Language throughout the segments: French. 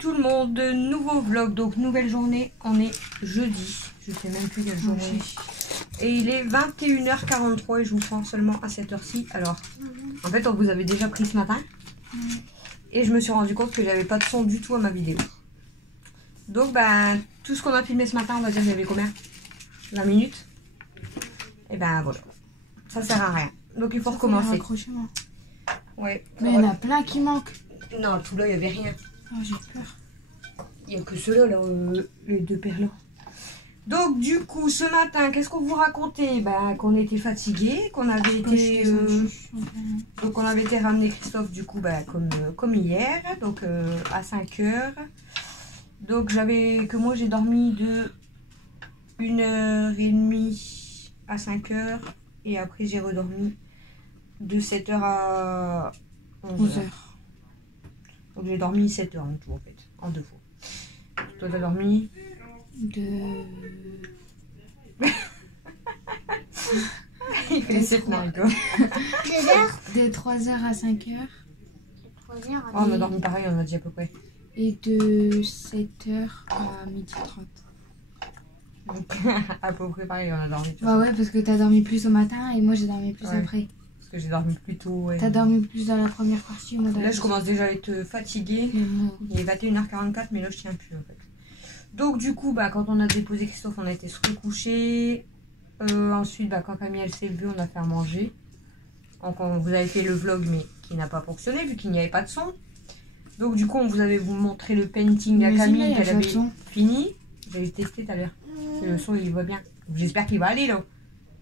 tout le monde, nouveau vlog, donc nouvelle journée, on est jeudi, je sais même plus quelle journée. Et il est 21h43 et je vous prends seulement à cette heure-ci. Alors, en fait, on vous avait déjà pris ce matin et je me suis rendu compte que j'avais pas de son du tout à ma vidéo. Donc, ben, tout ce qu'on a filmé ce matin, on va dire, il y avait combien? 20 minutes. Et ben voilà, ça sert à rien. Donc il faut recommencer. Ouais. Mais il y en a plein qui manquent. Non, tout là, il n'y avait rien. Oh, j'ai peur. Il n'y a que ceux-là, là, les deux paires là. Donc du coup, ce matin, qu'est-ce qu'on vous racontait? Ben, qu'on était fatigués, qu'on avait été... donc on avait été ramener Christophe, du coup, ben, comme hier, donc à 5 h. Donc moi j'ai dormi de 1h30 à 5 h. Et après j'ai redormi de 7 h à 11 h. Donc j'ai dormi 7 h en tout en fait, en 2 fois. Toi t'as dormi Il fait les 7 Mariko. De 3 h à 5 h. Oh, on a dormi pareil, on a dit à peu près. Et de 7 h à 12h30. Donc à peu près pareil, on a dormi. Bah ouais, parce que t'as dormi plus au matin et moi j'ai dormi plus après. Parce que j'ai dormi plus tôt. Ouais. T'as dormi plus dans la première partie. Moi dans là je commence déjà à être fatiguée. Il est 21h44 mais là je tiens plus en fait. Donc du coup, bah, quand on a déposé Christophe, on a été se recoucher. Ensuite, bah, quand Camille elle s'est levée, on a fait à manger. Donc on vous avait fait le vlog mais qui n'a pas fonctionné vu qu'il n'y avait pas de son. Donc du coup, on vous avait montré le painting de Camille qu'elle avait fini. J'avais testé tout à l'heure. Le son il va bien. J'espère qu'il va aller là.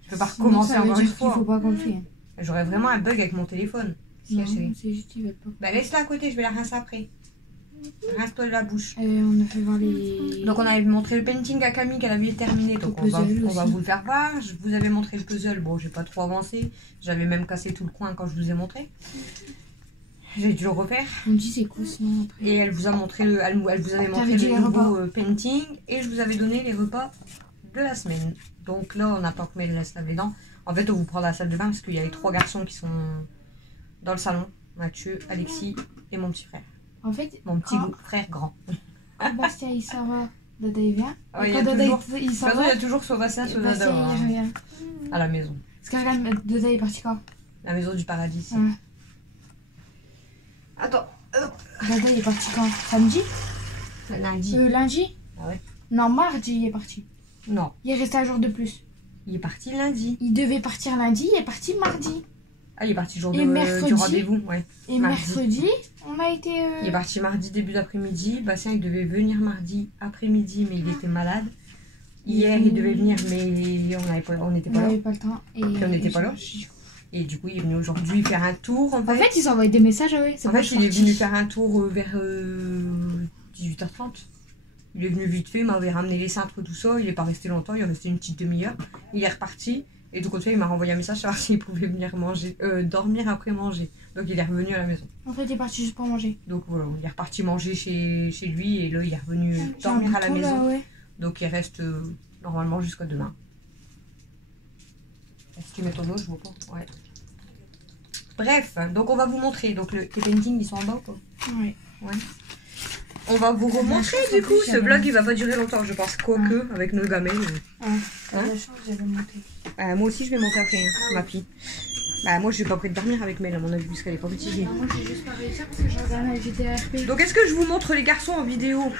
Je peux pas recommencer encore une fois. Faut pas compter. J'aurais vraiment un bug avec mon téléphone. Non, c'est juste qu'il va pas. Bah laisse-la à côté, je vais la rincer après. Rince-toi de la bouche. On a fait voir les... Donc on avait montré le painting à Camille qu'elle avait terminé. Donc on va vous le faire voir. Je vous avais montré le puzzle. Bon, j'ai pas trop avancé. J'avais même cassé tout le coin quand je vous ai montré. J'ai dû le refaire. On dit c'est quoi sinon après. Et elle vous a montré elle vous avait montré le nouveau painting. Et je vous avais donné les repas de la semaine. Donc là on attend que Mel laisse laver les dents. En fait on vous prend dans la salle de bain parce qu'il y a les 3 garçons qui sont dans le salon. Mathieu, Alexis et mon petit frère. En fait, mon petit frère grand. Quand Bastien il s'en va, Dada il vient. Il y a toujours soit Bastien soit Dada il revient à la maison. Parce que Dada est parti quand? La maison du paradis. Attends. Dada il est parti quand? Samedi? Lundi. Lundi? Ah ouais. Non, mardi il est parti. Non. Il est resté un jour de plus. Il est parti lundi. Il devait partir lundi, il est parti mardi. Ah, il est parti jour du rendez-vous, ouais. Et mercredi, on a été... Il est parti mardi début d'après-midi. Bastien, il devait venir mardi après-midi, mais il était malade. Hier, il devait venir, mais on n'était pas là. On n'avait pas le temps. Et on n'était pas là. Et du coup, il est venu aujourd'hui faire un tour. En fait, ils envoient des messages, En fait, il est venu faire un tour vers 18h30. Il est venu vite fait, il m'avait ramené les cintres, tout ça. Il n'est pas resté longtemps, il est resté une petite demi-heure. Il est reparti. Et du coup, il m'a renvoyé un message savoir s'il pouvait venir dormir après manger. Donc il est revenu à la maison. En fait, il est parti juste pour manger. Donc voilà, il est reparti manger chez lui et là, il est revenu dormir à la maison. Là, donc il reste normalement jusqu'à demain. Est-ce que tu mets ton eau? Je vois pas. Ouais. Bref, donc on va vous montrer. Donc les paintings, ils sont en bas ou quoi? Ouais. On va vous remontrer du coup. Ce vlog, il va pas durer longtemps, je pense. Quoique, avec nos gamins. La chance, j'avais monté. Moi aussi, je vais monter après, ma fille. Moi, je vais pas près de dormir avec Mel, à mon avis, puisqu'elle est pas petite. Moi, j'ai juste pas réussi parce que je regarde la vidéo RP. Donc, est-ce que je vous montre les garçons en vidéo?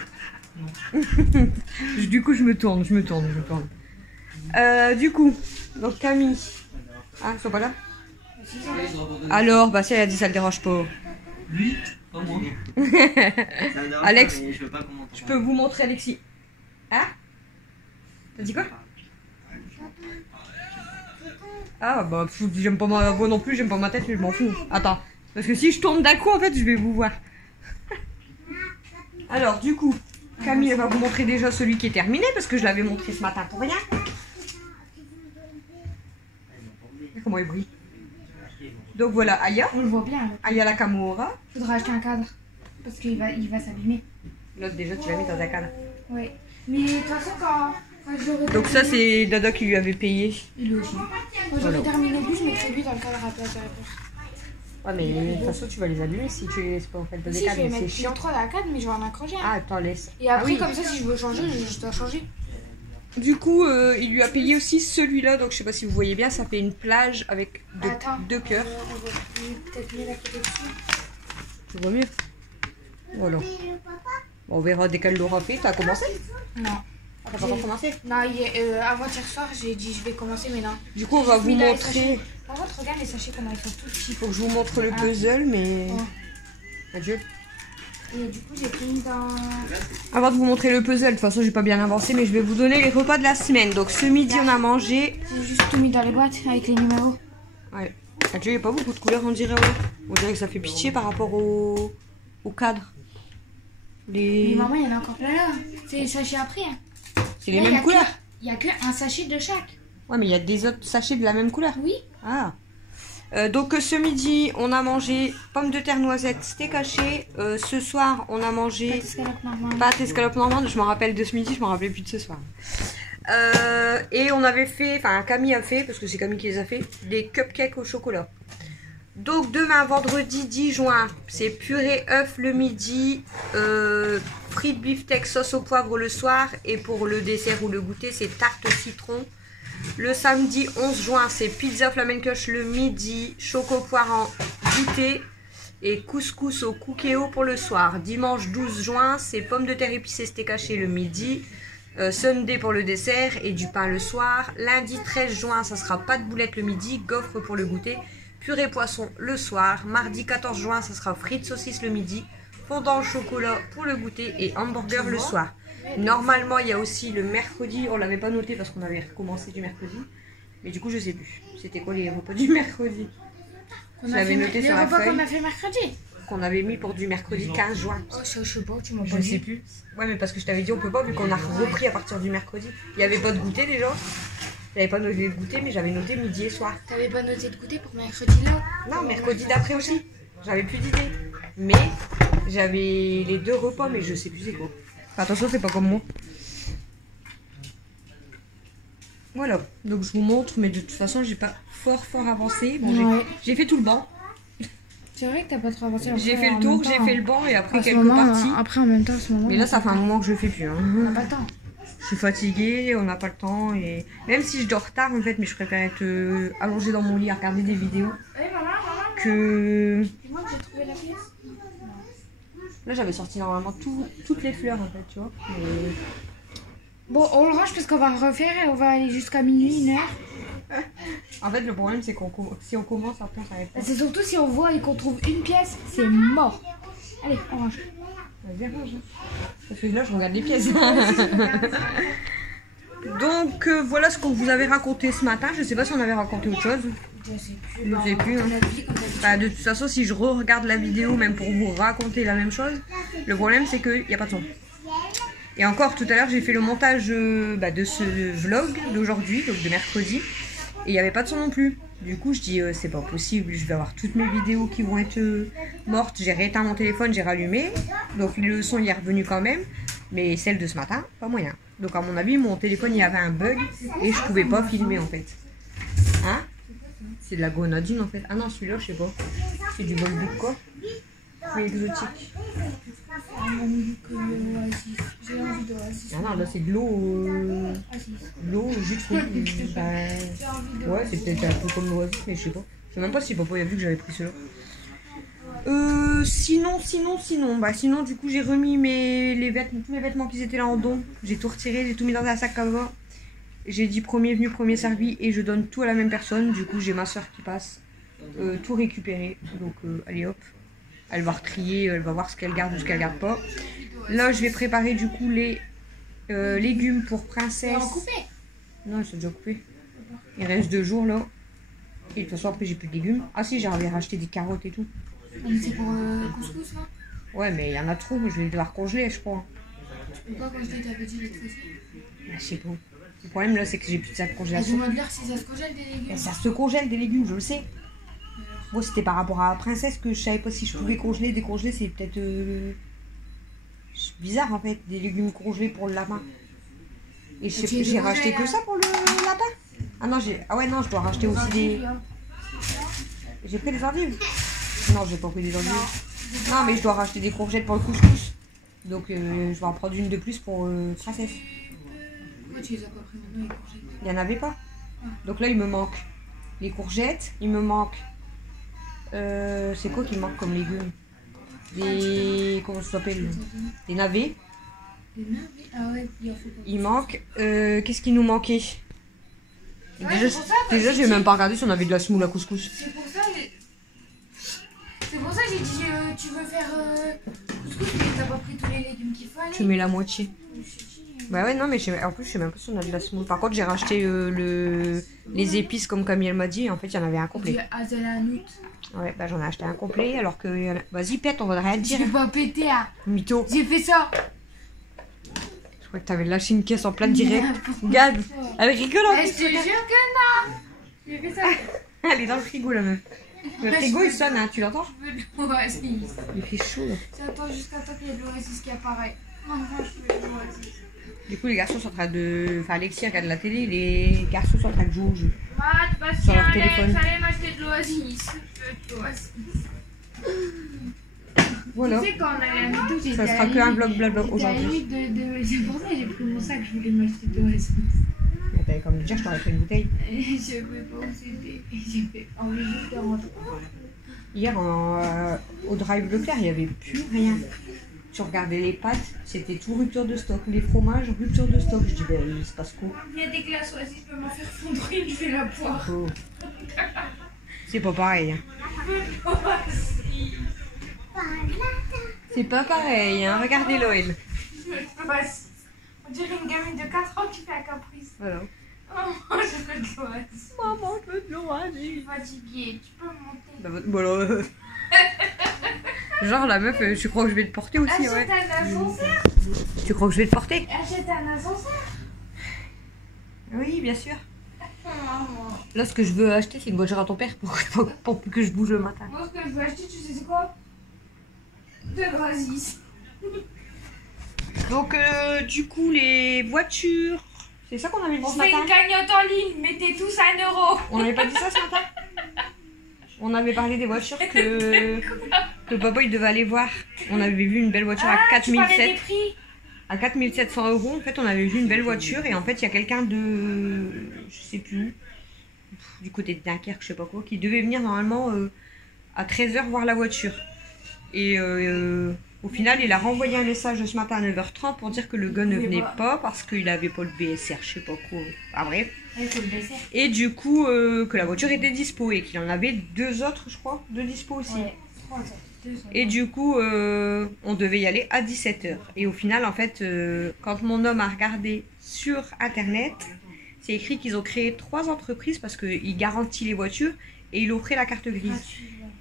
Non. Du coup, je me tourne. Du coup, donc Camille. Ah, ils sont pas là? Alors, bah, si elle a dit ça le dérange pas. Lui? Pas moi. Alex, je veux pas commenter. Je peux vous montrer Alexis. Hein? T'as dit quoi? Ah bah j'aime pas ma voix non plus, j'aime pas ma tête, mais je m'en fous. Attends, parce que si je tourne d'un coup en fait je vais vous voir. Alors du coup, Camille elle va vous montrer déjà celui qui est terminé parce que je l'avais montré ce matin pour rien. Comment il brille. Donc voilà Aya. On le voit bien. Aya Nakamura. Faudra acheter un cadre parce qu'il va s'abîmer. L'autre déjà tu l'as mis dans un cadre. Oui. Mais de toute façon quand donc ça c'est Dada qui lui avait payé. Il est aussi. Quand j'aurai terminé lui, je mettrai lui dans le cadre à place de la place. Ouais, mais de toute façon, tu vas les abîmer si tu les laisses pas en fait. Si, je vais mettre les 3 dans la 4, mais je vais en accrocher. Ah, attends, laisse. Et après, Ah oui. comme ça, si je veux changer, je dois changer. Du coup, il lui a payé aussi celui-là, donc je sais pas si vous voyez bien, ça fait une plage avec deux cœurs. On va peut-être mieux la photo dessus. Tu vois mieux? Voilà. Bon, on verra dès qu'elle l'aura fait. T'as commencé? Non. Ah, t'as pas encore commencé? Non, avant-hier soir, j'ai dit je vais commencer, mais non. Du coup, on va vous montrer. Par contre, regarde les sachets, comment ils sont tout petits. Il faut que je vous montre le puzzle, mais. Oh. Adieu. Et du coup, j'ai pris dans. Avant de vous montrer le puzzle, de toute façon, j'ai pas bien avancé, mais je vais vous donner les repas de la semaine. Donc, ce midi, on a mangé. J'ai juste tout mis dans les boîtes avec les numéros. Ouais. Adieu, il n'y a pas beaucoup de couleurs, on dirait. Ouais. On dirait que ça fait pitié par rapport au cadre. Mais maman, il y en a encore plein là. C'est les sachets après. Hein. C'est les mêmes couleurs. Il n'y a qu'un sachet de chaque. Ouais, mais il y a des autres sachets de la même couleur. Oui. Ah. Donc ce midi, on a mangé pommes de terre noisettes, steak haché. Ce soir, on a mangé pâte escalope normande. Je m'en rappelle de ce midi, je m'en rappelais plus de ce soir. Et on avait fait, enfin Camille a fait, parce que c'est Camille qui les a fait, des cupcakes au chocolat. Donc demain, vendredi 10 juin, c'est purée œuf le midi, frites beefsteak sauce au poivre le soir. Et pour le dessert ou le goûter, c'est tarte au citron. Le samedi 11 juin, c'est pizza flamencoche le midi, choco poire en goûter et couscous au cookéo pour le soir. Dimanche 12 juin, c'est pommes de terre épicées steak haché le midi, sundae pour le dessert et du pain le soir. Lundi 13 juin, ça sera pâte boulette le midi, gaufre pour le goûter, purée poisson le soir. Mardi 14 juin, ça sera frites saucisses le midi, fondant au chocolat pour le goûter et hamburger le soir. Normalement, il y a aussi le mercredi, on l'avait pas noté parce qu'on avait recommencé du mercredi. Mais du coup, je sais plus. C'était quoi les repas du mercredi? Je l'avais noté sur la feuille. Les repas qu'on a fait mercredi. Qu'on avait mis pour du mercredi 15 juin. Oh, je sais pas, tu m'as pas dit. Je sais plus. Ouais, mais parce que je t'avais dit on peut pas vu qu'on a repris à partir du mercredi. Il n'y avait pas de goûter déjà. J'avais pas noté de goûter, mais j'avais noté midi et soir. T'avais pas noté de goûter pour mercredi là? Non, mercredi d'après aussi. J'avais plus d'idées. Mais j'avais les deux repas, mais je sais plus c'est quoi. Attention, c'est pas comme moi. Voilà, donc je vous montre, mais de toute façon, j'ai pas fort avancé. Bon, ouais. J'ai fait tout le banc. C'est vrai que t'as pas trop avancé. J'ai fait le tour, j'ai fait le banc et après quelques moment, parties. Après, en même temps, à ce moment. Mais là, ça fait un moment que je le fais plus. Hein. On n'a pas le temps. Je suis fatiguée, on n'a pas le temps. Et même si je dors tard, en fait, mais je préfère être allongée dans mon lit à regarder des vidéos. Que. Dis-moi que j'ai trouvé la pièce. Là, j'avais sorti normalement toutes les fleurs, en fait, tu vois. Mais... Bon, on le range parce qu'on va refaire et on va aller jusqu'à minuit, 1h. En fait, le problème, c'est qu'on si on commence, après, ça va être... C'est surtout si on voit et qu'on trouve une pièce, c'est mort. Allez, on range. Vas-y, range. Parce que là, je regarde les pièces. Donc, voilà ce qu'on vous avait raconté ce matin. Je sais pas si on avait raconté autre chose. Je sais plus. Hein. Bah, de toute façon, si je re-regarde la vidéo, même pour vous raconter la même chose, le problème, c'est qu'il n'y a pas de son. Et encore, tout à l'heure, j'ai fait le montage de ce vlog d'aujourd'hui, donc de mercredi. Et il n'y avait pas de son non plus. Du coup, je dis, c'est pas possible, je vais avoir toutes mes vidéos qui vont être mortes. J'ai rééteint mon téléphone, j'ai rallumé. Donc le son y est revenu quand même. Mais celle de ce matin, pas moyen. Donc à mon avis, mon téléphone, il y avait un bug et je pouvais pas filmer en fait. Hein? C'est de la grenadine en fait. Ah non, celui-là, je sais pas. C'est du Bolduc quoi. C'est exotique. J'ai envie d'oasis. Ah non, là c'est de l'eau. L'eau, jus de fruits. Ouais, c'est peut-être un peu comme l'oasis, mais je sais pas. Je sais même pas si papa a vu que j'avais pris cela. Sinon, du coup, j'ai remis tous mes vêtements qui étaient là en don. J'ai tout retiré, j'ai tout mis dans un sac à bas. J'ai dit premier venu, premier servi et je donne tout à la même personne. Du coup, j'ai ma soeur qui passe tout récupérer. Donc, allez hop. Elle va retrier, elle va voir ce qu'elle garde ou ce qu'elle garde pas. Là, je vais préparer du coup les légumes pour princesse. Non, ils sont déjà coupés. Il reste 2 jours là. Et de toute façon, après, j'ai plus de légumes. Ah si, j'avais racheté des carottes et tout. C'est pour couscous là? Ouais, mais il y en a trop, je vais devoir congeler, je crois. Tu peux pas congeler ta petite vite fait? Bah, je sais pas. Le problème là, c'est que j'ai plus de sac de congélation. Dis-moi de l'air si ça se congèle des légumes. Ça se congèle des légumes, je le sais. Bon, c'était par rapport à la princesse que je savais pas si je pouvais congeler, décongeler, c'est peut-être bizarre en fait, des légumes congelés pour le lapin. Et j'ai racheté que ça pour le lapin. Ah non, je dois racheter aussi des... J'ai pris des endives. Non, j'ai pas pris des andouilles. Non, mais je dois racheter des courgettes pour le couscous. Donc je vais en prendre une de plus pour Princesse. Pourquoi tu les as pas pris maintenant, les courgettes? Il n'y en avait pas. Donc là, il me manque les courgettes. Il me manque... c'est quoi qui me manque comme légumes? Des... Comment ça s'appelle? Des navets. Des navets? Ah ouais, il en faut pas. Il manque... Qu'est-ce qui nous manquait? Ouais, Déjà, c'est pour ça, déjà j'ai même pas regardé si on avait de la semoule à couscous. C'est pour ça que j'ai dit tu veux faire couscous mais t'as pas pris tous les légumes qu'il fallait. Tu mets la moitié. Bah ouais, non, mais en plus, je sais même pas si on a de la semoule. Par contre, j'ai racheté les épices comme Camille m'a dit. En fait, il y en avait un complet. Du hazelnut. Ouais, bah j'en ai acheté un complet alors que... Vas-y, pète, on va rien te Je dire. vais pas péter, hein. Mytho. J'ai fait ça. Je crois que t'avais lâché une caisse en plein direct. Regarde, elle rigole en Je plus. te jure que non. J'ai fait ça. Elle est dans le frigo, la meuf. Le frigo, il sonne, hein, tu l'entends? Je veux de l'oasis. Il fait chaud, là. J'attends jusqu'à temps qu'il y ait de l'oasis qui apparaît. Maintenant, je veux de l'oasis. Du coup, les garçons sont en train de... Enfin, Alexis regarde la télé, les garçons sont en train de jouer au jeu. Sur leur téléphone. Fallait m'acheter de l'oasis. Je veux de l'oasis. Voilà. Tu sais, quand on allait à Mytho, j'étais Ça sera à que la un limite- blog j'étais à la aujourd'hui. limite C'est pour ça que j'ai pris mon sac, je voulais m'acheter de l'oasis. Mais t'avais comme dire, je t'aurais pris une bouteille. Et je sais pas où c'était. Et j'ai fait envie juste de rentrer. Hier, au drive Leclerc, il n'y avait plus rien. Tu regardais les pâtes, c'était tout rupture de stock. Les fromages, rupture de stock. Je dis, ben, il se passe quoi? Il y a des glaces oasis, je peux m'en faire fondre une, je fais la poire. Oh. C'est pas pareil. Hein. C'est pas pareil, hein. Regardez l'oil. On dirait une gamine de 4 ans qui fait un caprice. Voilà. Oh, je veux de l'oasis. Maman, je veux de l'oasis. Je suis fatiguée, tu peux monter. Bah, voilà. Genre, la meuf, tu crois que je vais te porter aussi, Achète ouais. un ascenseur. Tu crois que je vais te porter? Achète un ascenseur. Oui, bien sûr. Maman. Là, ce que je veux acheter, c'est une voiture à ton père pour que je bouge le matin. Moi, ce que je veux acheter, tu sais c'est quoi? De l'oasis. Donc, du coup, les voitures. C'est ça qu'on avait dit On ce fait matin? une cagnotte en ligne, mettez tous 1 euro. On n'avait pas dit ça ce matin? On avait parlé des voitures que papa il devait aller voir. On avait vu une belle voiture à Tu parlais des 4700. prix. À 4700 €. En fait, on avait vu une belle voiture et en fait, il y a quelqu'un de. Je sais plus où. Du côté de Dunkerque, je sais pas quoi, qui devait venir normalement à 13 h voir la voiture. Et au final, il a renvoyé un message ce matin à 9 h 30 pour dire que le gars ne venait pas parce qu'il avait pas le BSR, je sais pas quoi. Ah bref. Et du coup, que la voiture était dispo et qu'il en avait 2 autres, je crois, 2 dispo aussi. Ouais. Et du coup, on devait y aller à 17 h. Et au final, en fait, quand mon homme a regardé sur Internet, c'est écrit qu'ils ont créé 3 entreprises parce qu'il garantit les voitures et il offrait la carte grise.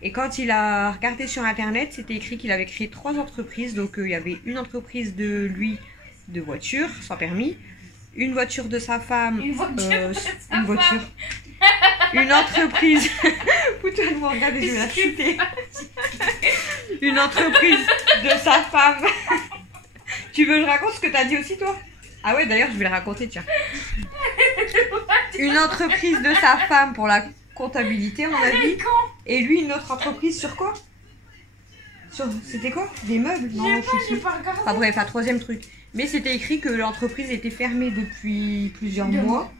Et quand il a regardé sur Internet, c'était écrit qu'il avait créé 3 entreprises. Donc, il y avait une entreprise de lui de voiture, sans permis. Une voiture de sa femme. Une voiture de sa une voiture. Une entreprise. Putain, vous regardez, je vais la chuter. Une entreprise de sa femme. Tu veux que je raconte ce que t'as dit aussi, toi? Ah ouais, d'ailleurs, je vais le raconter, tiens. Une entreprise de sa femme pour la comptabilité, à mon avis. Et lui, une autre entreprise sur quoi? C'était quoi? Des meubles? Non, je sais plus. Enfin bref, un troisième truc. Mais c'était écrit que l'entreprise était fermée depuis plusieurs mois.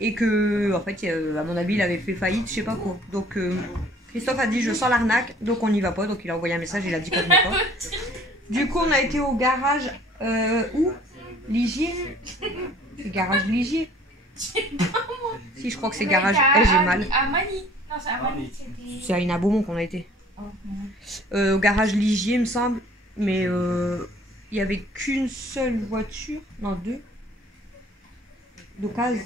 Et que, en fait, à mon avis, il avait fait faillite, je sais pas quoi. Donc, Christophe a dit, je sens l'arnaque, donc on n'y va pas. Donc, il a envoyé un message, il a dit qu'on n'y va pas. Du coup, on a été au garage, où? Ligier? Le garage Ligier? Si, je crois que c'est garage j'ai mal. À Mani. Non, c'est à Mani. C'est à Inabeaumont qu'on a été. Au garage Ligier, il me semble. Mais il n'y avait qu'une seule voiture. Non, 2. d'occasion.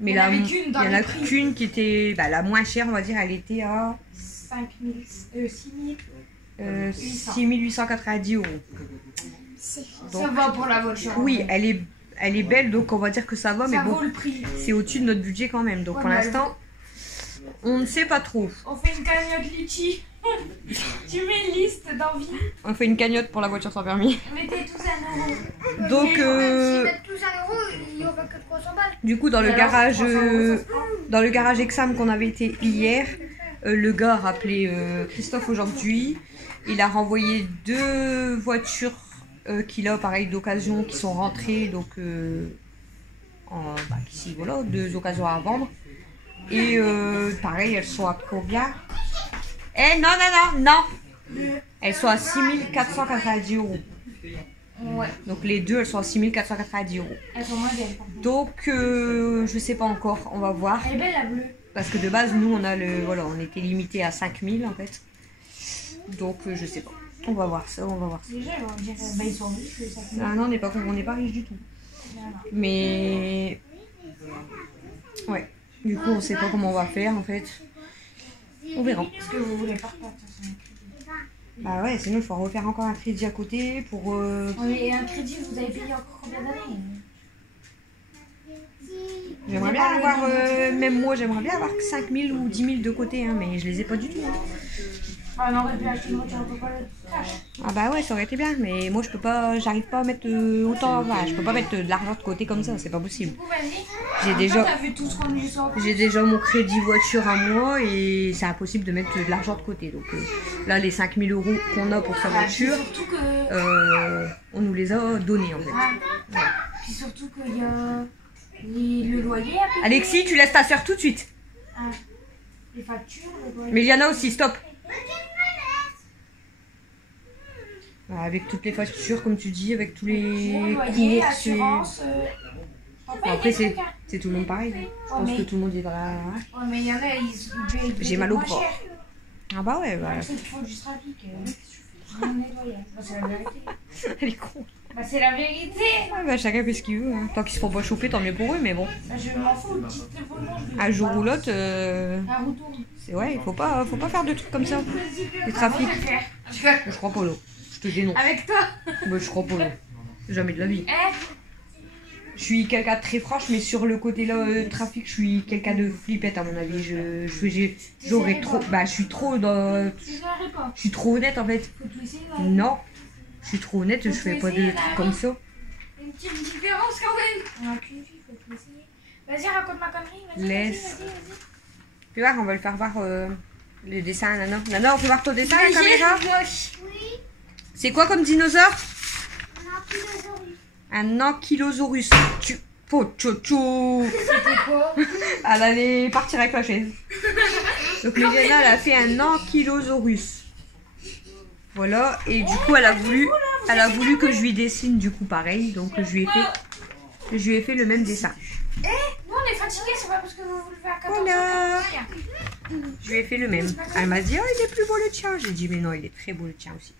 Mais il y en avait qu'une dans il y en les a prix. qu'une qui était la moins chère, on va dire, elle était à 6890 €. Ça va pour la voiture. Oui, elle est belle, donc on va dire que ça va, mais Ça bon, vaut le prix. c'est au-dessus de notre budget quand même. Donc Ouais, pour mais l'instant, on ne sait pas trop. On fait une cagnotte litchi. Tu mets une liste d'envie. On fait une cagnotte pour la voiture sans permis. Mettez tous 1 euro. Donc, S'ils mettent tous 1 euro, il n'y aura que 300 balles. du coup, dans le Alors, garage, 300 euros, ça se prend. Exam qu'on avait été hier, Le gars a rappelé Christophe aujourd'hui. Il a renvoyé 2 voitures qu'il a, pareil, d'occasion, qui sont rentrées. Donc, ici, voilà, 2 occasions à vendre. Et pareil, elles sont à combien? Eh, non. Elles sont à 6490 €. Ouais. Donc les deux, elles sont à 6490 €. Elles sont moins belles. Par contre. Donc je sais pas encore, on va voir. Elle est belle la bleue. Parce que de base, nous, on était limité à 5000 en fait. Donc je sais pas. On va voir ça, Déjà, on dirait, ils sont riches. Ah non, on n'est pas riche du tout. Mais ouais. Du coup, on sait pas comment on va faire en fait. On verra. Est-ce que vous voulez pas repartir sur un crédit? Bah ouais, sinon il faut refaire encore un crédit à côté pour... Et un crédit, vous avez payé encore combien d'années? J'aimerais bien avoir, même moi j'aimerais bien avoir 5000 ou 10 000 de côté, hein, mais je les ai pas du tout. Hein. On aurait pu acheter une voiture un peu pas le cash. Ah bah ouais, ça aurait été bien, mais moi je peux pas, j'arrive pas à mettre autant, je peux pas mettre de l'argent de côté comme ça, c'est pas possible. Du coup, vas-y. J'ai déjà, T'as vu tout ce qu'on lui sort. j'ai déjà mon crédit voiture à moi et c'est impossible de mettre de l'argent de côté. Donc là, les 5000 € qu'on a pour sa voiture, Surtout que... on nous les a donnés en fait. Ouais. Puis surtout qu'il y a le loyer à payer. Alexis, tu laisses ta soeur tout de suite. Ah, les factures, le loyer. Mais il y en a aussi, stop. Avec toutes les factures, comme tu dis, avec tous les loyer, courses. assurance... Après, c'est tout le monde pareil. Je pense que tout le monde est dans la... Ouais, mais il y en a, ils payent. J'ai mal au moins bras. cher. Ah bah ouais, bah... C'est qu'il faut du trafic. J'ai un nettoyage. Bah, c'est la vérité. Elle est con. Bah, c'est la vérité. Ah bah chacun fait ce qu'il veut. Hein. Tant qu'ils se font pas choper, tant mieux pour eux, mais bon. Bah, je m'en fous, le petit téléphone. Un jour ou l'autre, Un retour. c'est ouais, il faut pas faire de trucs comme ça. Les trafics. Je crois pas, là. Je te dénonce. Avec toi. Bah, je crois pas, là. Jamais de la vie. Eh, Je suis quelqu'un de très franche, mais sur le côté là, trafic, je suis quelqu'un de flippette à mon avis. J'aurais trop. Bah, je suis trop dans. tu verrais pas. Je suis trop honnête en fait. Faut tout essayer. Ouais. Non, je suis trop honnête, je fais pas de trucs comme ça. Une petite différence quand même. On a qu'une fille, faut tout essayer. Vas-y, raconte ma connerie. Vas-y, Laisse. vas-y. Tu vois, on va le faire voir le dessin à Nana. Nana, on fait voir ton dessin à la caméra. Oui, C'est quoi comme dinosaure? on a plus de souris. Un ankylosaurus. Pochocho. C'était quoi? Elle allait partir avec la chaise. Donc Léana, elle a fait un ankylosaurus. Voilà, et du coup elle a voulu que je lui dessine du coup pareil, donc je lui ai fait le même dessin. Eh, nous on est fatigués, c'est pas parce que vous voulez faire 14 Voilà. heures. Je lui ai fait le même. Elle m'a dit, oh il est plus beau le tien. J'ai dit, mais non, il est très beau le tien aussi.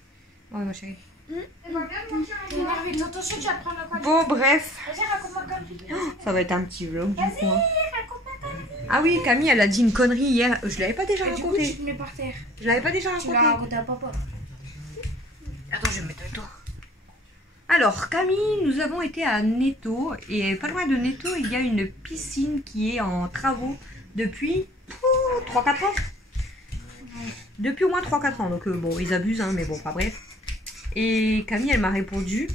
Oh ma chérie. T'es énervé, attention, tu vas te prendre le coin. Bon, bref, Vas-y, raconte ma connerie. ça va être un petit vlog du coup. Vas-y, Hein. raconte ma connerie. Ah oui, Camille, elle a dit une connerie hier. Je l'avais pas déjà Et du coup, raconté. tu te mets par terre. Je l'avais pas déjà Tu l'as raconté. raconté à papa. Attends, je vais me mettre toi. Alors, Camille, nous avons été à Netto. Et pas loin de Netto, il y a une piscine qui est en travaux depuis 3-4 ans. Depuis au moins 3-4 ans. Donc, bon, ils abusent, hein, mais bon, pas bref. Et Camille, elle m'a répondu.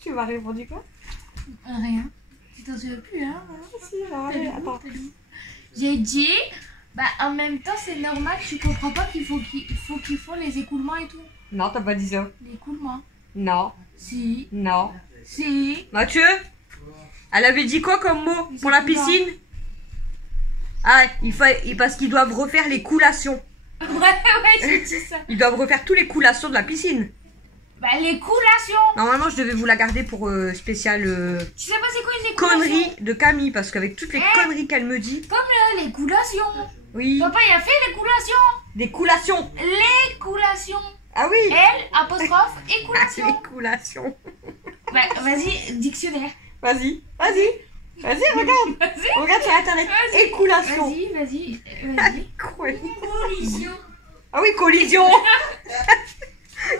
Tu m'as répondu quoi? Rien. Tu t'en souviens plus, hein? Si, j'ai attends. J'ai dit, bah en même temps, c'est normal, tu comprends pas qu'il faut qu'ils font les écoulements et tout. Non, t'as pas dit ça. L'écoulement. Non, Si. non. Si. Mathieu, elle avait dit quoi comme mot pour la piscine? Ah, parce qu'ils doivent refaire les coulations. Ouais, j'ai dit ça. Ils doivent refaire tous les coulations de la piscine. Bah l'écoulation. Normalement, je devais vous la garder pour spécial Tu sais pas c'est quoi une écoulation? conneries de Camille, parce qu'avec toutes les conneries qu'elle me dit. Comme là, l'écoulation. Oui, Papa, il a fait l'écoulation. des coulations. L'écoulation. Ah oui, L, apostrophe, les écoulation. coulations. Bah, vas-y, dictionnaire. Vas-y, regarde. Vas-y. Regarde sur internet. Vas-y. Écoulation. Vas-y. Quoi? Collision. Ah oui, collision.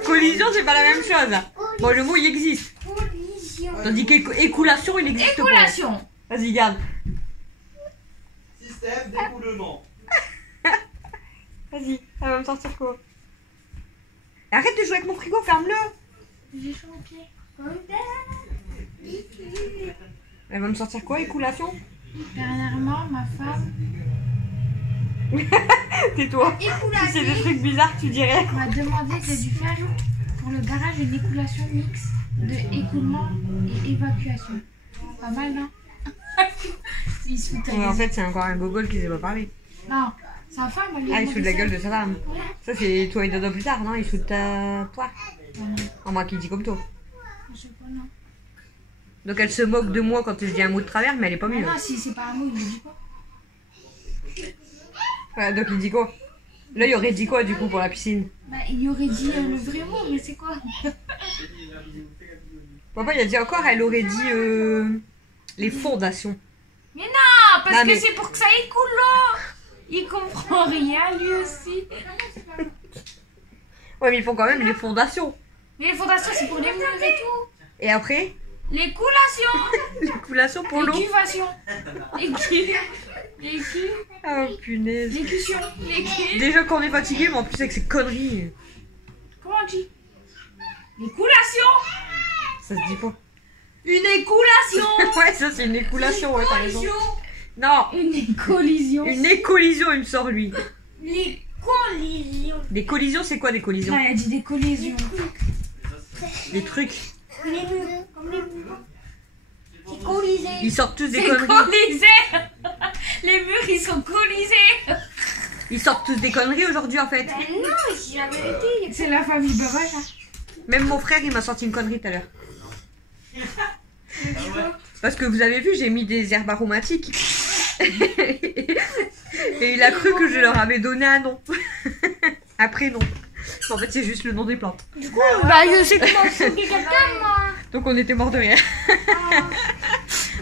Collision, c'est pas la même chose. Bon, le mot, il existe. Collision. Tandis qu'écoulation, il existe pas. Écoulation. Vas-y, garde. Système d'écoulement. Vas-y, elle va me sortir quoi? Arrête de jouer avec mon frigo, ferme-le. J'ai chaud au pied. Elle va me sortir quoi, écoulation? Dernièrement, ma femme Tais-toi. Si c'est des trucs bizarres, tu dirais. On m'a demandé de lui faire pour le garage une écoulation mixte de écoulement et évacuation. Pas mal, non? Il se fout de ta Ouais, en gueule. fait, c'est encore un gogol qui sait pas parler. Non, sa femme, elle lui Ah, il a se fout de la demandé gueule de sa femme. Ouais. Ça, c'est toi et Dodo plus tard, non? Il se fout de toi. En moi qui dis comme toi. Je sais pas, non. Donc elle se moque de moi quand je dis un mot de travers, mais elle est pas mieux. Non, si c'est pas un mot, il le dit pas. Ouais, donc il dit quoi? Là, il aurait dit quoi du coup pour la piscine? Bah, il aurait dit le vrai mot, mais c'est quoi? Papa, il a dit encore, elle aurait dit les fondations. Mais non, parce Non, que mais- c'est pour que ça écoule l'eau. Il comprend rien, lui aussi. Ouais, mais ils font quand même les fondations. Mais les fondations, c'est pour les murs et tout. Et après, L'écoulation. l'écoulation pour l'eau. L'écuvation. L'écu. Oh punaise. L'écution. L'écu. Déjà qu'on est fatigué, mais en plus avec ces conneries, Comment on dit? L'écoulation. ça se dit pas. Une écoulation. Ouais, ça c'est une écoulation, ouais, t'as raison. Collision. Non, Une collision. une écollision, il me sort lui. Les collisions. Des collisions, c'est quoi des collisions? Non, elle a dit des collisions. Des trucs. Les murs. Comme les murs. C'est collisé. Ils sortent tous des C'est conneries. collisé. Les murs, ils sont collisés. Ils sortent tous des conneries aujourd'hui en fait. Ben non, mais c'est la vérité. C'est la famille Babage. Hein. Même mon frère, il m'a sorti une connerie tout à l'heure. Parce que vous avez vu, j'ai mis des herbes aromatiques. Et il a cru que je leur avais donné un nom. Après, non. En fait, c'est juste le nom des plantes. Du coup, bah, je sais comment sauver quelqu'un, moi. Donc, on était morts de rire.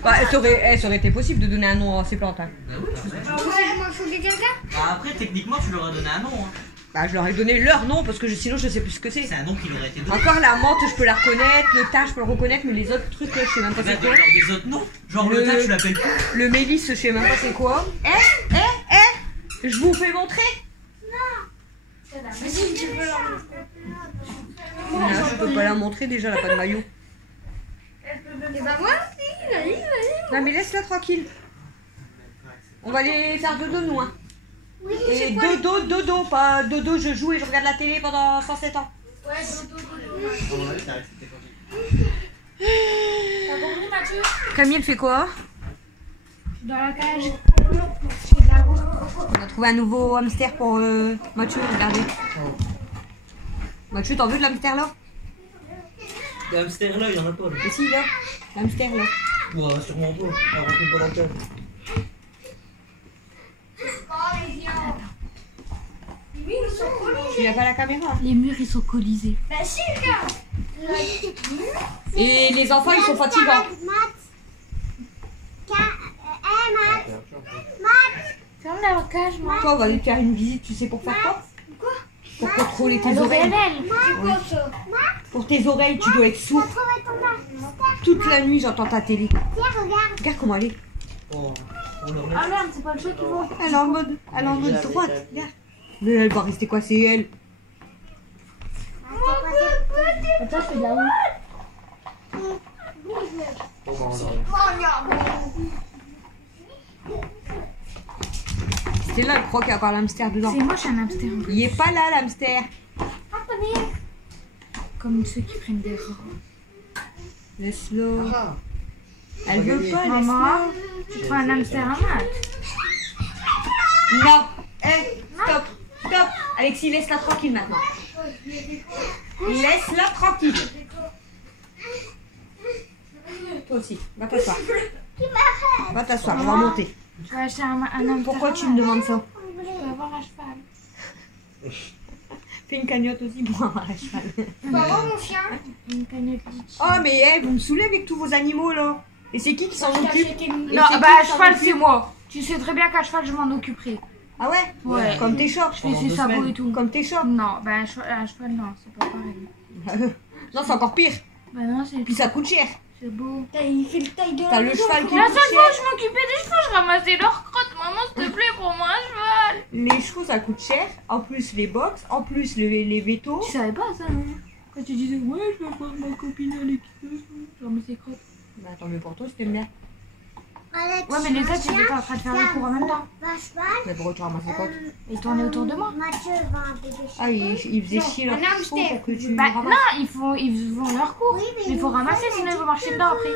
Bah, ça aurait été possible de donner un nom à ces plantes. Hein. Bah oui, après. Vous savez comment sauver quelqu'un? Bah après, techniquement, tu leur as donné un nom. Hein. Bah, je leur ai donné leur nom parce que sinon, je sais plus ce que c'est. C'est un nom qui leur a été donné. Encore la menthe, je peux la reconnaître. Le thym, je peux le reconnaître. Mais les autres trucs, là, je sais même pas Bah, c'est quoi. genre des autres noms. Genre le Le- tas, tu l'appelles plus. Le mélisse, je sais même pas c'est quoi. Je vous fais montrer. Vas-y, tu peux leur Non, je peux pas la montrer déjà, elle a pas de maillot. Et bah, moi aussi, vas-y. Non mais laisse-la tranquille. On va aller faire dodo nous hein. Oui, Et c'est quoi? dodo, pas dodo je joue et je regarde la télé pendant 107 ans. Ouais, dodo. T'as compris, Mathieu? Camille elle fait quoi? Dans la cage. Je fais de la roue. On a trouvé un nouveau hamster pour Mathieu, regardez. Mathieu t'en veux de l'hamster là? Le hamster là, il y en a pas. Là. Et si là? L'hamster là. Ouais, sûrement pas. On rentre pas dans le cage. Tu n'as pas la caméra. Les murs, ils sont collisés. Bah, si, regarde. Et les enfants ils sont fatigants. Ferme la cage, moi. Toi on va aller faire une visite, tu sais pour faire quoi? Pour contrôler tes oreilles. C'est quoi ça? Pour tes oreilles tu dois être sourd. Toute la nuit j'entends ta télé. Regarde comment elle est. Oh, on leur met. Ah merde, c'est pas le chat qui va. Elle est en mode droite, regarde. Mais elle va rester coincée, elle. Attends, je fais de la roue. Oh, bah, on leur C'était là, je crois qu'il y a pas l'hamster dedans. C'est moche un hamster. Il est pas là, l'hamster. Comme ceux qui prennent des rats. Laisse-le. Ah, Elle veut pas, Maman, laisse-le. tu prends un hamster à mat. Non. Stop. Stop. Alexis, laisse-la tranquille maintenant. Laisse-la tranquille. Toi aussi, va t'asseoir. Va t'asseoir, on va monter. Je vais acheter un hamster. Pourquoi à tu mat. me demandes ça? Je peux avoir un cheval. Fais une cagnotte aussi pour avoir un cheval. Maman, mon chien. Une cagnotte litchi. Oh, mais vous me saoulez avec tous vos animaux là. Et c'est qui s'en occupe? Non, c'est bah, qui qui cheval, s'en c'est moi. Tu sais très bien qu'un cheval, je m'en occuperai. Ah ouais? Ouais. Comme tes chats. Je fais ses sabots et tout. Comme tes chats. Non, bah, un cheval, non, c'est pas pareil. Non, c'est encore pire. Bah, non, c'est Puis ça coûte cher. c'est beau. Il fait le taille de T'as le cheval qui La coûte seule fois où cher. je m'occupais des chevaux, je ramassais leurs crottes. Maman, s'il te plaît, pour moi, un cheval. Les chevaux ça coûte cher. En plus les box. En plus les vétos. Tu savais pas ça, hein? Quand tu disais, ouais, je vais voir ma copine à l'équitation, je ramasse ses crottes. Bah tant mieux pour toi si t'aimes bien. Alex, Ouais, mais les autres, ils étaient en train de faire le cours en même temps. va à cheval. Mais pourquoi tu ramasses les comptes? Ils tournaient autour de moi. Mathieu va un bébé Ah, il faisait chier leur un chiffon hamster. pour que tu Bah ramasses. non, ils font leur cours. Oui, mais Il faut ramasser, sinon ils vont marcher dedans après.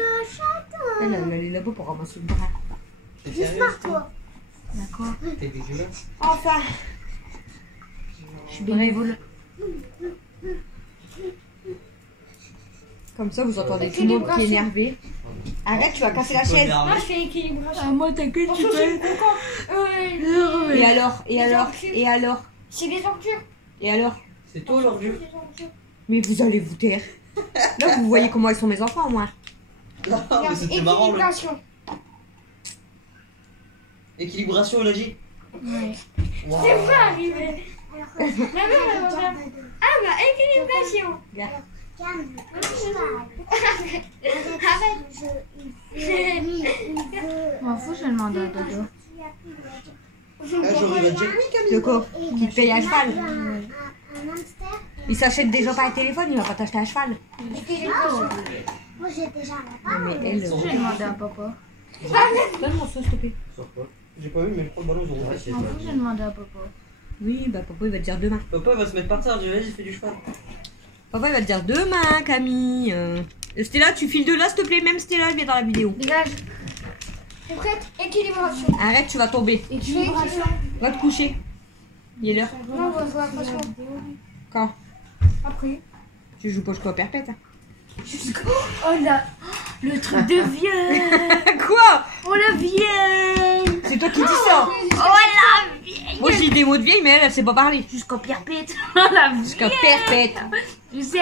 Elle a les labos pour ramasser le bras. T'es Juste sérieux? Marco. D'accord. T'es dégueulasse. Enfin. Je suis bénévole. Comme ça, vous entendez tout le monde qui est énervé. Arrête, tu vas casser la chaise. Moi, je fais équilibration. Moi, t'inquiète, tu peux. Et alors? C'est des tortures. Et alors? C'est toi aujourd'hui. Mais vous allez vous taire. Là, vous voyez comment ils sont mes enfants, moi. Non, mais c'était marrant. Le... Équilibration. Équilibration, il a dit. Ouais. Wow. C'est pas arrivé. La même, ah bah, équilibration. Calme, cheval. M'en fous, je vais demander à Dodo. Ah, j'aurais la Jamie, Camille. De quoi? Qui te paye à cheval? Un hamster. Il s'achète déjà pas un téléphone, il va pas t'acheter un cheval. Moi j'ai déjà un lapin. Non, mais elle. Je vais demander à papa. Donne-moi ça, s'il te plaît. Sors pas. J'ai pas vu, mais je prends le ballon, ils auront M'en fous, je vais demander à papa. Oui, bah papa il va te dire demain. Papa, il va se mettre par terre, vas-y, j'ai fait du cheval. Papa il va te dire demain, Camille. Stella, tu files de là, s'il te plaît. Même Stella, elle vient dans la vidéo. Dégage. T'es prête? Équilibration. Arrête, tu vas tomber. Équilibration. Va te coucher. Il est l'heure. Non, on va jouer après ça. Quand? Après. Tu joues pas jusqu'au perpète. Hein. Oh là, le truc de vieille. Quoi? Oh la vieille. C'est toi qui dis ça. Oh la vieille. Moi, je dis des mots de vieille, mais elle sait pas parler. Jusqu'au perpète. Oh la vieille. Jusqu'au perpète. Je sais.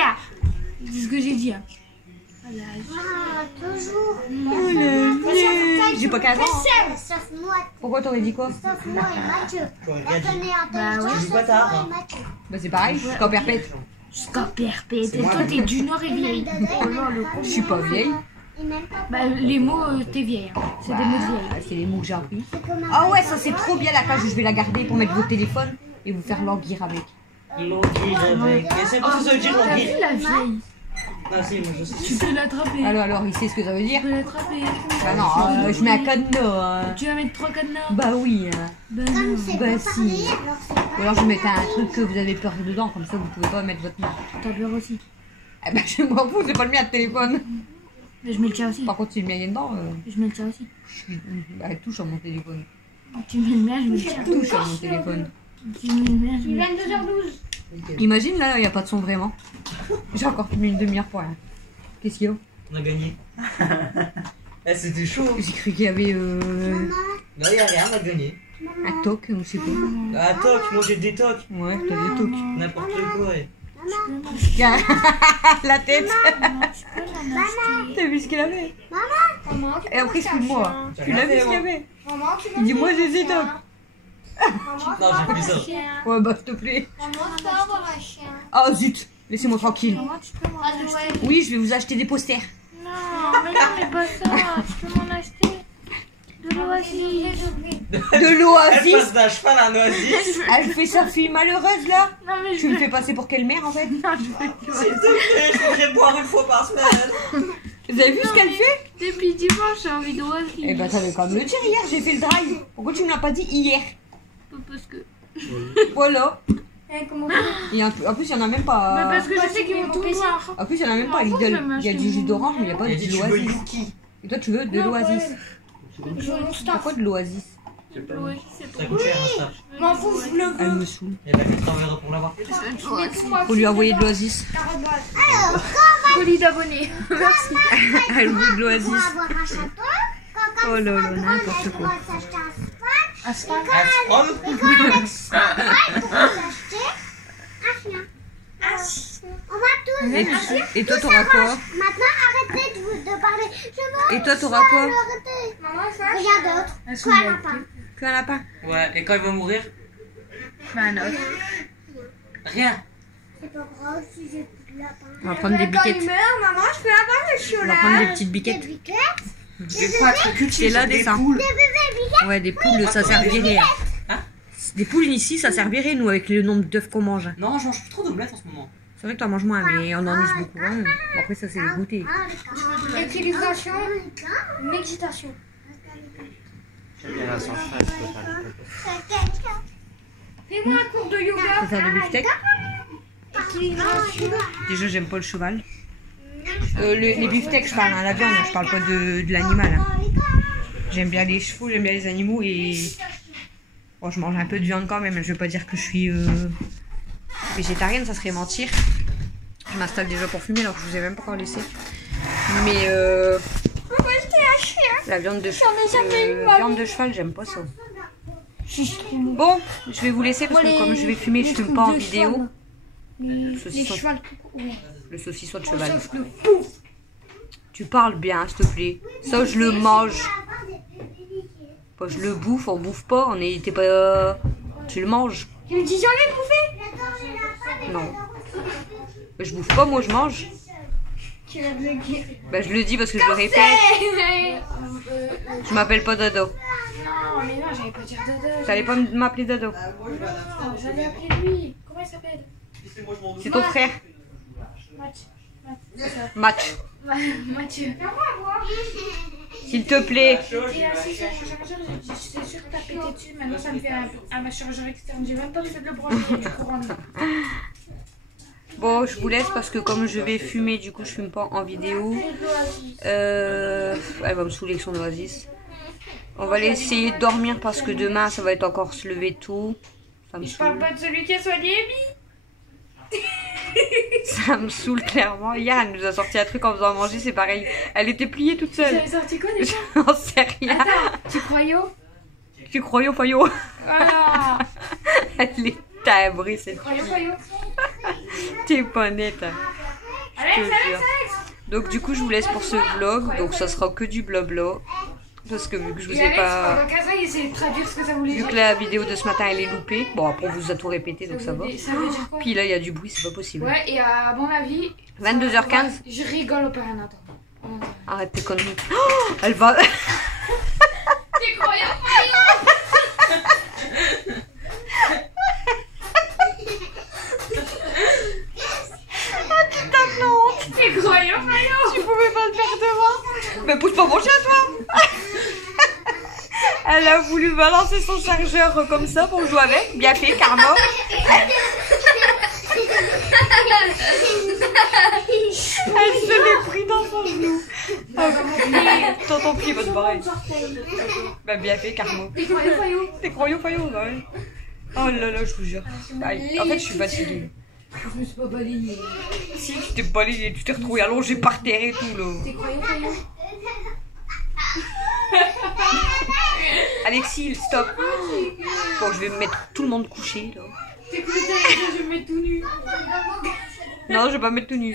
C'est ce que j'ai dit. Oh la Ah, toujours. Oh, le vieille. J'ai pas 15 ans. hein. Sauf moi. Pourquoi t'aurais dit quoi? Sauf moi et Mathieu. J'aurais Quand rien on dit. est Bah intelligent, ouais. Tu joues pas sauf tard, moi hein. et Mathieu. Bah, c'est pareil, jusqu'au perpète. Jusqu'au perpète. C'est Et moi, toi, le t'es du Nord et vieille. Oh là, le con. Je suis pas vieille. Il m'aime pas. Bah, les mots, t'es vieille. Hein. C'est des mots de vieille. Ah, c'est les mots que j'ai appris. C'est comme un Ah ouais, ça c'est trop bien la cage où je vais la garder pour mettre vos téléphones et vous faire languir avec. Languir avec. Et c'est quoi ça veut dire T'as vu languir? la vieille? Ah, si, moi je Tu sais. peux l'attraper. Alors, il sait ce que ça veut dire? Tu peux l'attraper. Bah non, je mets un cadenas. Tu vas mettre 3 cadenas. Bah oui. Bah Comme non. c'est Bah pas si. parler, alors c'est pas. Ou alors je mets un truc que vous avez peur dedans, comme ça vous pouvez pas mettre votre main. T'as peur aussi. Ah bah je m'en fous, c'est pas le mien de téléphone. Mais je mets le tien aussi. Par contre si le mien est dedans, Je mets le tien aussi. elle touche à mon téléphone. Tu mets le mien, je mets le tien. Elle touche à mon téléphone. Tu mets le mien, je mets le tien. 22h12. Imagine là, il n'y a pas de son vraiment. J'ai encore tenu une demi-heure pour rien. Qu'est-ce qu'il y a? On a gagné. Eh, c'était chaud. J'ai cru qu'il y avait Maman, Là, y'a rien, on a gagné. un toc, ou je sais pas. Ah, toc, moi j'ai des tocs. Ouais, t'as des tocs. N'importe quoi. Ouais. La tête. Maman, tu peux l'en acheter. T'as vu ce qu'il avait? Maman, tu Et après, excuse-moi. Tu l'as vu ce qu'il avait? Maman, tu Il dit, moi j'ai des tocs. Non, j'ai plus ça. Ouais, bah s'il te plaît. Maman, tu peux avoir un chien. Oh zut, laissez-moi tranquille. Maman, tu peux m'en acheter. Oui, je vais vous acheter des posters. Non, mais pas ça. Tu peux m'en acheter. De l'oasis. De Elle l'oasis. passe d'un cheval à un oasis. Elle fait sa fille malheureuse là. Non, mais je Tu me fais passer pour quelle mère en fait? Non, je veux S'il te plaît, je voudrais boire une fois par semaine. Vous avez vu ce qu'elle fait? Depuis dimanche, j'ai envie d'oasis. Eh ben t'avais quand même le dire hier, j'ai fait le drive. Pourquoi tu me l'as pas dit hier? Parce que. Voilà. Comment Et en plus il y en a même pas. Parce que je sais qu'ils vont tout voir. En plus il y en a même pas à Moi, je Lidl. vais Il y a m'acheter du jus mon- d'orange mais il n'y a pas Il a de dit, tu veux l'oasis. Yuki. Et toi tu veux de l'oasis. Je veux mon star. Pourquoi de l'oasis? L'oasis, c'est Ça coûte cher, un star. M'en fous, je le Elle veux. me saoule. Et bah, tu travailleras pour l'avoir fait. Faut lui envoyer de l'oasis. Colis d'abonnés. Merci. Elle veut de l'oasis. pour avoir un château, quand Oh là là, grande, n'importe elle quoi. pourra s'acheter un cheval. Asphalt. Un scroll. Et quand Alex sera grand, elle pourra s'acheter un chien. On va tous. Et toi t'auras quoi? Maintenant, arrêtez de parler. Je veux Et toi t'auras quoi? arrêter. Maman, ça. Rien d'autre. Quoi, un lapin? Qu'un lapin. Ouais, et quand il va mourir? Bah, un autre. Rien. C'est pas grave si j'ai plus de lapin. On va prendre des biquettes. meurt, maman, je peux avoir le On va prendre des petites Des biquettes. biquettes. Des quoi, trucs utiles, C'est là des des seins. poules. Ouais, des poules, ça servirait. Hein? Des poules ici, ça servirait, nous, avec le nombre d'œufs qu'on mange. Non, je mange plus trop d'omelettes en ce moment. C'est vrai que t'en manges moins, mais on en use beaucoup. Hein. Bon, après, ça, c'est les goûters. Ah, d'accord. Équilibration. Méditation. J'aime bien la sang cheval, je peux faire du compost. Fais-moi un cours de yoga. Tu veux faire du beefsteak? Équilibration. Déjà, j'aime pas le cheval. Les beefsteaks, je parle, hein, la viande, je parle pas de l'animal. Hein. J'aime bien les chevaux, j'aime bien les animaux et... Bon, je mange un peu de viande quand même, je veux pas dire que je suis végétarienne, ça serait mentir. Je m'installe déjà pour fumer alors que je vous ai même pas encore laissé. Mais la viande de cheval, j'aime pas ça. Bon, je vais vous laisser parce que comme je vais fumer, je fume pas en vidéo. Le saucisson de cheval. Tu parles bien, s'il te plaît. Ça, je le mange. Pas je le bouffe, on bouffe pas, on était pas... Tu le manges. Tu me dis j'en ai bouffé? Non. Je bouffe pas, moi je mange. Tu l'as bloqué. Bah je le dis parce que je le répète. Je m'appelle pas Dodo. Non, mais non, j'allais pas dire Dodo. T'allais pas m'appeler Dodo. Non, j'allais appeler lui. Comment il s'appelle? C'est ton frère. Match. Match. Mathieu. S'il te plaît. Et assis sur un chargeur, j'étais sûre que t'as pété dessus. Maintenant, ça me fait un chargeur externe. J'ai même pas fait de le brancher du courant. Bon, je vous laisse parce que comme je vais fumer, du coup, je fume pas en vidéo. Elle va me saouler avec son Oasis. On va essayer de dormir parce que demain, ça va être encore se lever tôt. Ça me Je parle saoule. pas de celui qui a soigné Amy. Ça me saoule clairement. Hier, elle nous a sorti un truc en faisant manger, c'est pareil. Elle était pliée toute seule. J'avais sorti quoi déjà? J'en sais rien. Attends, tu croyais au? Tu croyais au faillot? Voilà. Elle est tabrée, cette Tu croyais au faillot? T'es pas nette. Hein. Alex, te Alex, jure. Alex. Donc du coup, je vous laisse pour ce vlog. Donc ça sera que du blabla. Parce que vu que je vous Et ai Alex, pas... pendant 15 ans, il essayait de traduire ce que ça voulait Vu dire. que la vidéo de ce matin, elle est loupée. Bon, après, on vous a tout répété, donc ça va. Ça veut dire quoi? Puis là, il y a du bruit, c'est pas possible. Ouais, et à mon avis... 22h15. Je rigole au père Nathan. Arrête tes conneries. Oh, elle va... T'es croyant faillot? T'es croyant faillot? Tu pouvais pas le faire devant. Mais pousse pas mon chien, toi. Elle a voulu balancer son chargeur comme ça pour jouer avec. Bien fait, Karma. Elle se l'est pris dans son genou. Dans ton pied va se barrer. Bah, bien fait, Karma. T'es croyant faillot? T'es croyant, faillot, ouais. Oh là là, je vous jure. En fait, je suis fatiguée. Je me suis pas balayée. Si, tu t'es balayé, tu t'es retrouvé allongé par terre et tout, là. T'es croyant faillot? Alexis, stop. Bon, je vais me mettre tout le monde couché, là. T'es cru je me mets tout nu. Non, je vais pas me mettre tout nu.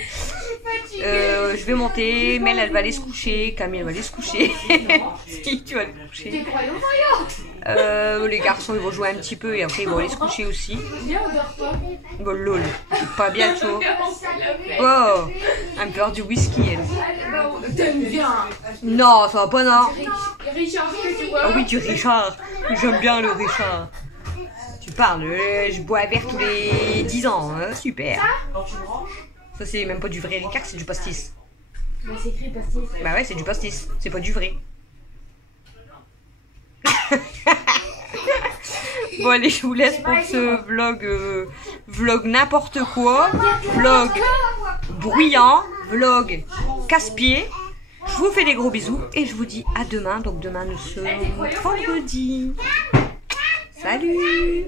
Je vais monter, Mel, elle va aller se coucher. Camille, elle va aller se coucher. Si, tu vas aller te coucher. T'es croyant faillot? Les garçons, ils vont jouer un petit peu et après, ils vont aller se coucher aussi. Viens, on dort pas. Bon, lol. Pas bien, tu vois. Oh, un peu du whisky, elle. T'aimes bien. Non, ça va pas, non. Richard, que tu vois? Ah oui, du Richard. J'aime bien le Richard. Tu parles, je bois un verre tous les 10 ans, hein, super. Ça, c'est même pas du vrai Ricard, c'est du pastis. Bah, c'est écrit pastis. Bah ouais, c'est du pastis, c'est pas du vrai. Bon, allez, je vous laisse pour ce vlog, vlog n'importe quoi, vlog bruyant, vlog casse-pied. Je vous fais des gros bisous et je vous dis à demain. Donc demain, nous sommes vendredi. Salut!